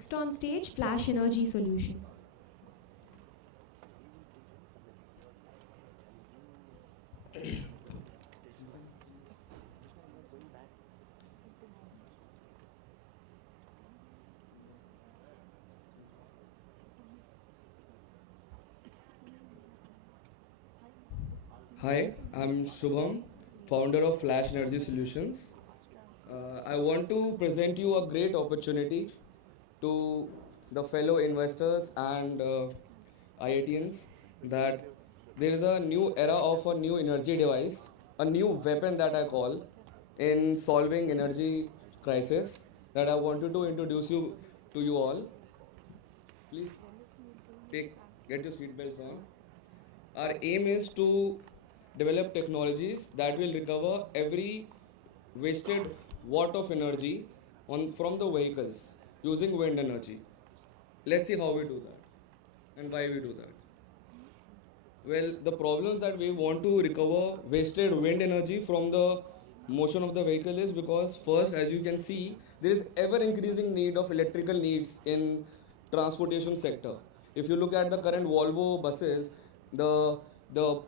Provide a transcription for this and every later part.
Next on stage, Flash Energy Solutions. Hi, I'm Shubham, founder of Flash Energy Solutions. I want to present you a great opportunity to the fellow investors and IITians that there is a new era of a new energy device, a new weapon that I call in solving energy crisis that I wanted to introduce you to you all. Please take get your seatbelts on. Our aim is to develop technologies that will recover every wasted watt of energy from the vehicles using wind energy. Let's see how we do that and why we do that. Well, the problems that we want to recover wasted wind energy from the motion of the vehicle is because first, as you can see, there is ever increasing need of electrical needs in transportation sector. If you look at the current Volvo buses, the the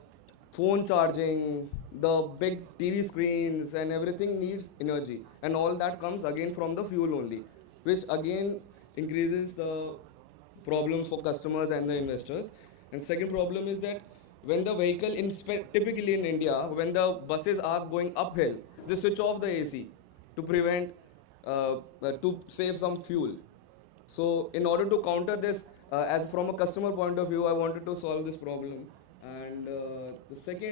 phone charging, the big TV screens and everything needs energy, and all that comes again from the fuel only, which again increases the problems for customers and the investors. And second problem is that when the vehicle, typically in India, when the buses are going uphill, they switch off the AC to prevent, to save some fuel. So in order to counter this, as from a customer point of view, I wanted to solve this problem. And the third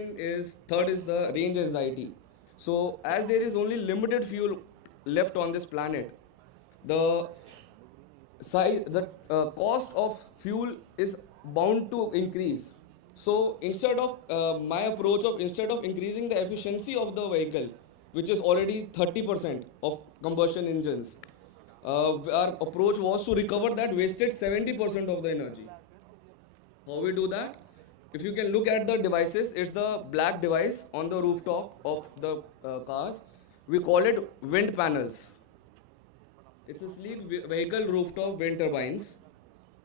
is the range anxiety. So as there is only limited fuel left on this planet, the the cost of fuel is bound to increase. So instead of my approach of instead of increasing the efficiency of the vehicle, which is already 30% of combustion engines, our approach was to recover that wasted 70% of the energy. How we do that? If you can look at the devices, it's the black device on the rooftop of the cars. We call it wind panels. It's a sleek vehicle rooftop wind turbines.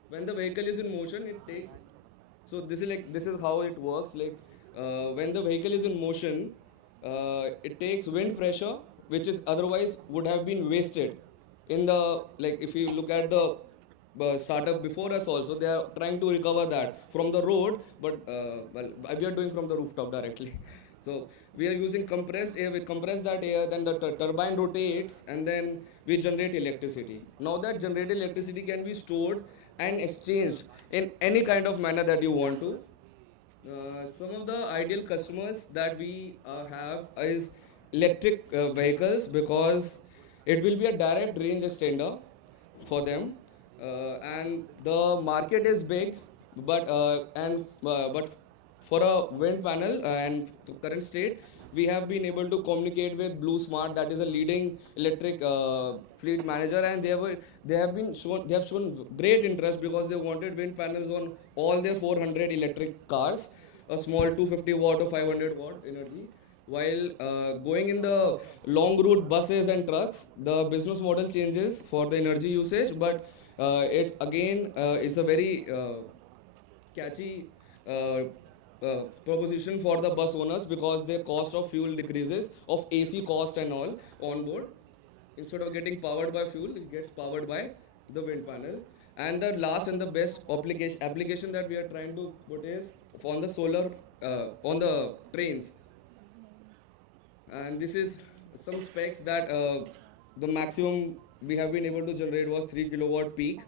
When the vehicle is in motion, it takes. So this is how it works. When the vehicle is in motion, it takes wind pressure, which is otherwise would have been wasted. In the like, if you look at the startup before us, also they are trying to recover that from the road, but we are doing from the rooftop directly. So we are using compressed air. We compress that air, then the turbine rotates, and then we generate electricity. Now that generated electricity can be stored and exchanged in any kind of manner that you want to. Some of the ideal customers that we have is electric vehicles, because it will be a direct range extender for them, and the market is big, but for a wind panel and current state, we have been able to communicate with Blue Smart, that is a leading electric fleet manager, and they have shown great interest because they wanted wind panels on all their 400 electric cars, a small 250 watt or 500 watt energy. While going in the long route buses and trucks, the business model changes for the energy usage, but it again is a very catchy proposition for the bus owners, because their cost of fuel decreases, of AC cost and all on board. Instead of getting powered by fuel, it gets powered by the wind panel. And the last and the best application that we are trying to put is on the solar, on the trains. And this is some specs that the maximum we have been able to generate was 3 kilowatt peak,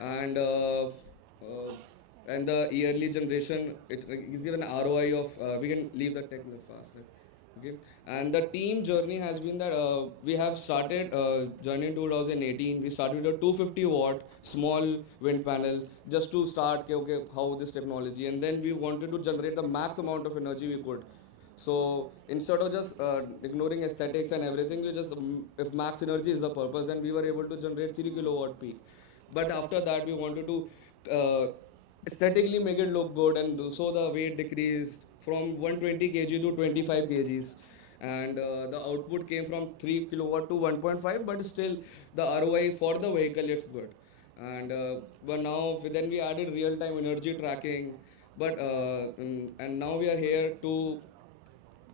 and and the yearly generation, it is given an ROI of, we can leave the tech faster. Okay. And the team journey has been that we have started journey in 2018. We started with a 250 watt small wind panel just to start okay, how this technology, and then we wanted to generate the max amount of energy we could. So instead of just ignoring aesthetics and everything, we just if max energy is the purpose, then we were able to generate 3 kilowatt peak. But after that, we wanted to aesthetically make it look good, and so the weight decreased from 120 kg to 25 kgs, and the output came from 3 kilowatt to 1.5, but still the ROI for the vehicle is good. And but now then we added real-time energy tracking, but and now we are here to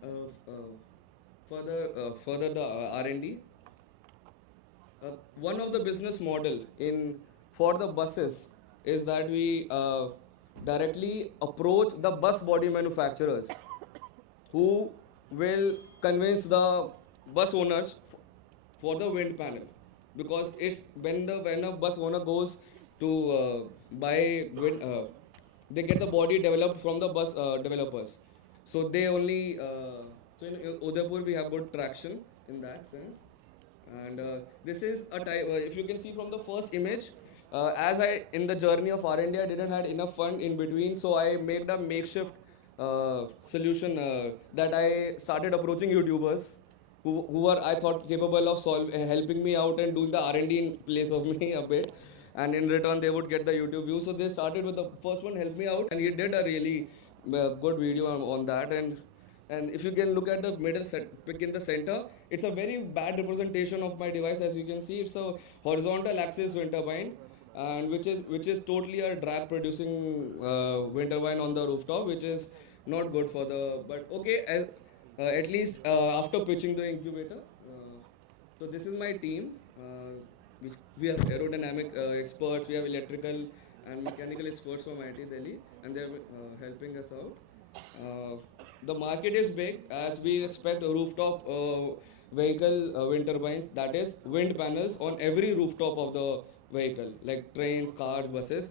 uh, uh, further the R&D. One of the business model in for the buses is that we directly approach the bus body manufacturers who will convince the bus owners for the wind panel, because it's when a bus owner goes to buy wind, they get the body developed from the bus developers, so they only so in Udaipur we have good traction in that sense. And this is a type, if you can see from the first image, as I in the journey of R&D I didn't had enough fund in between, so I made a makeshift solution, that I started approaching YouTubers who were I thought capable of helping me out and doing the R&D in place of me a bit, and in return they would get the YouTube views. So they started with the first one, help me out, and he did a really good video on that. And if you can look at the middle pick in the center, it's a very bad representation of my device. As you can see, it's a horizontal axis wind turbine, and which is totally a drag producing wind turbine on the rooftop, which is not good for the. But okay, at least after pitching the incubator. So this is my team. We have aerodynamic experts, we have electrical and mechanical experts from IIT Delhi, and they're helping us out. The market is big, as we expect a rooftop vehicle wind turbines, that is wind panels on every rooftop of the vehicle, like trains, cars, buses.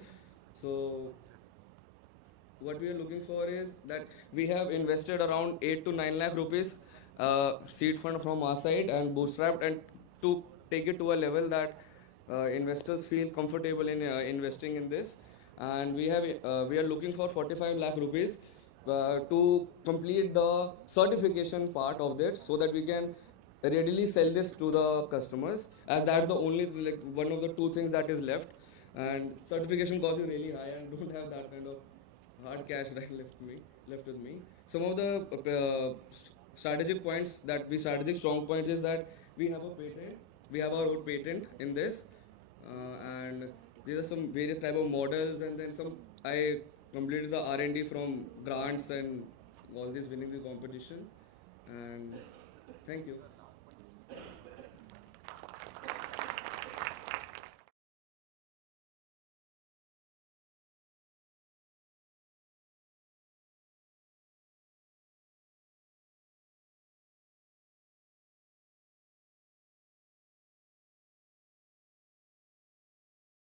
So what we are looking for is that we have invested around 8 to 9 lakh rupees seed fund from our side and bootstrapped, and to take it to a level that investors feel comfortable in investing in this. And we are looking for 45 lakh rupees to complete the certification part of this, so that we can readily sell this to the customers, as that's the only, like, one of the two things that is left. And certification cost is really high, and don't have that kind of hard cash right left with me. Some of the strategic strong points is that we have a patent, we have our own patent in this, and these are some various type of models, and then some I completed the R&D from grants and all these winning the competition. And thank you.